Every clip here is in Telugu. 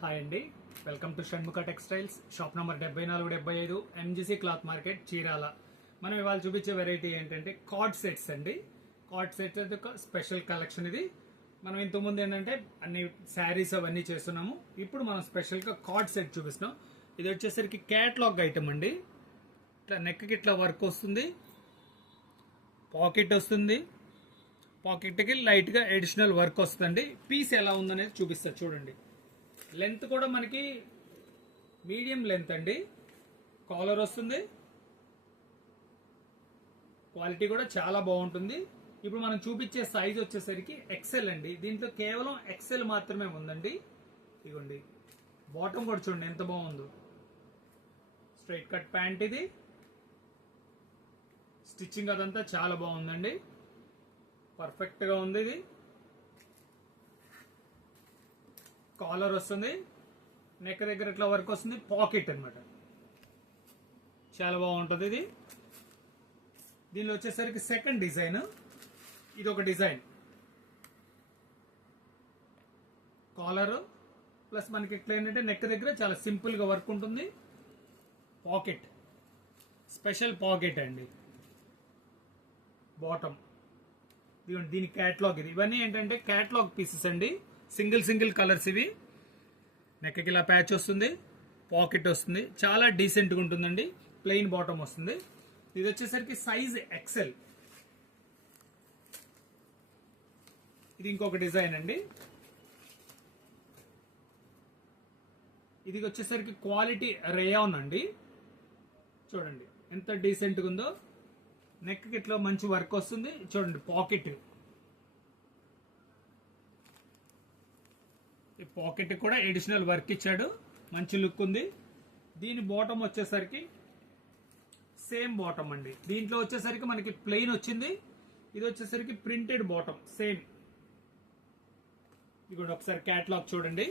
హాయ్ అండి, welcome to Shanmukha textiles. Shop number 7475 MGC cloth market, Chirala. మనం ఇవాళ చూపించే వెరైటీ ఏంటంటే కార్డ్ సెట్స్ అండి. కార్డ్ సెట్స్ అంటే ఒక స్పెషల్ కలెక్షన్ ఇది. మనం ఇంతకుముందు ఏంటంటే అన్ని శారీస్ అవన్నీ చేస్తున్నాము. ఇప్పుడు మనం స్పెషల్గా కార్డ్ సెట్ చూపిస్తున్నాం. ఇది వచ్చేసరికి క్యాట్లాగ్ ఐటమ్ అండి. ఇట్లా నెక్కి ఇట్లా వర్క్ వస్తుంది, పాకెట్ వస్తుంది, పాకెట్కి లైట్గా అడిషనల్ వర్క్ వస్తుందండి. పీస్ ఎలా ఉందనేది చూపిస్తారు చూడండి. లెంత్ కూడా మనకి మీడియం లెంత్ అండి. కాలర్ వస్తుంది, క్వాలిటీ కూడా చాలా బాగుంటుంది. ఇప్పుడు మనం చూపించే సైజ్ వచ్చేసరికి ఎక్సెల్ అండి. దీంట్లో కేవలం ఎక్సెల్ మాత్రమే ఉందండి. ఇదిగోండి, బాటమ్ కూడా చూడండి ఎంత బాగుందో. స్ట్రైట్ కట్ ప్యాంట్ ఇది. స్టిచ్చింగ్ అదంతా చాలా బాగుందండి, పర్ఫెక్ట్ గా ఉంది. ఇది కాలర్ వస్తుంది, నెక్ దగ్గర ఇట్లా వర్క్ వస్తుంది, పాకెట్ అన్నమాట. చాలా బాగుంటుంది ఇది. దీనిలో వచ్చేసరికి సెకండ్ డిజైన్, ఇది ఒక డిజైన్. కాలర్ ప్లస్ మనకి ఇట్లా ఏంటంటే నెక్ దగ్గర చాలా సింపుల్ గా వర్క్ ఉంటుంది. పాకెట్, స్పెషల్ పాకెట్ అండి. బాటమ్ దీని క్యాట్లాగ్ ఇది. ఇవన్నీ ఏంటంటే క్యాట్లాగ్ పీసెస్ అండి. సింగిల్ కలర్స్ ఇవి. నెక్కి ఇలా ప్యాచ్ వస్తుంది, పాకెట్ వస్తుంది, చాలా డీసెంట్గా ఉంటుందండి. ప్లెయిన్ బాటమ్ వస్తుంది. ఇది వచ్చేసరికి సైజ్ ఎక్సెల్. ఇది ఇంకొక డిజైన్ అండి. ఇది వచ్చేసరికి క్వాలిటీ రేయాన్ అండి. చూడండి ఎంత డీసెంట్గా ఉందో. నెక్కి ఇట్లా మంచి వర్క్ వస్తుంది. చూడండి పాకెట్, ఈ పాకెట్ కూడా ఎడిషనల్ వర్క్ ఇచ్చాడు, మంచి లుక్ ఉంది. దీని బాటమ్ వచ్చేసరికి సేమ్ బాటమ్ అండి. దీంట్లో వచ్చేసరికి మనకి ప్లెయిన్ వచ్చింది, ఇది వచ్చేసరికి ప్రింటెడ్ బాటమ్ సేమ్. ఇది కూడా ఒకసారి క్యాట్లాగ్ చూడండి.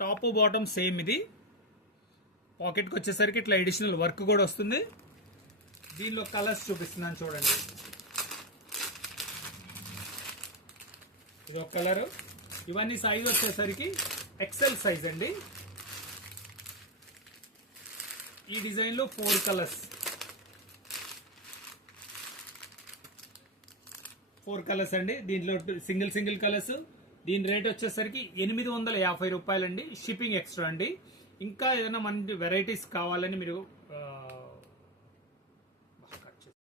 Top bottom same. ఇది పాకెట్కి వచ్చేసరికి ఇట్లా ఎడిషనల్ వర్క్ కూడా వస్తుంది. దీనిలో కలర్స్ చూపిస్తున్నాను చూడండి. ఇది ఒక కలర్. ఇవన్నీ సైజ్ వచ్చేసరికి ఎక్సెల్ సైజ్ అండి. ఈ డిజైన్ లో 4 కలర్స్, 4 కలర్స్ అండి. దీంట్లో సింగిల్ కలర్స్. దీని రేట్ వచ్చేసరికి 850 రూపాయలండి. షిప్పింగ్ ఎక్స్ట్రా అండి. ఇంకా ఏదైనా మంచి వెరైటీస్ కావాలని మీరు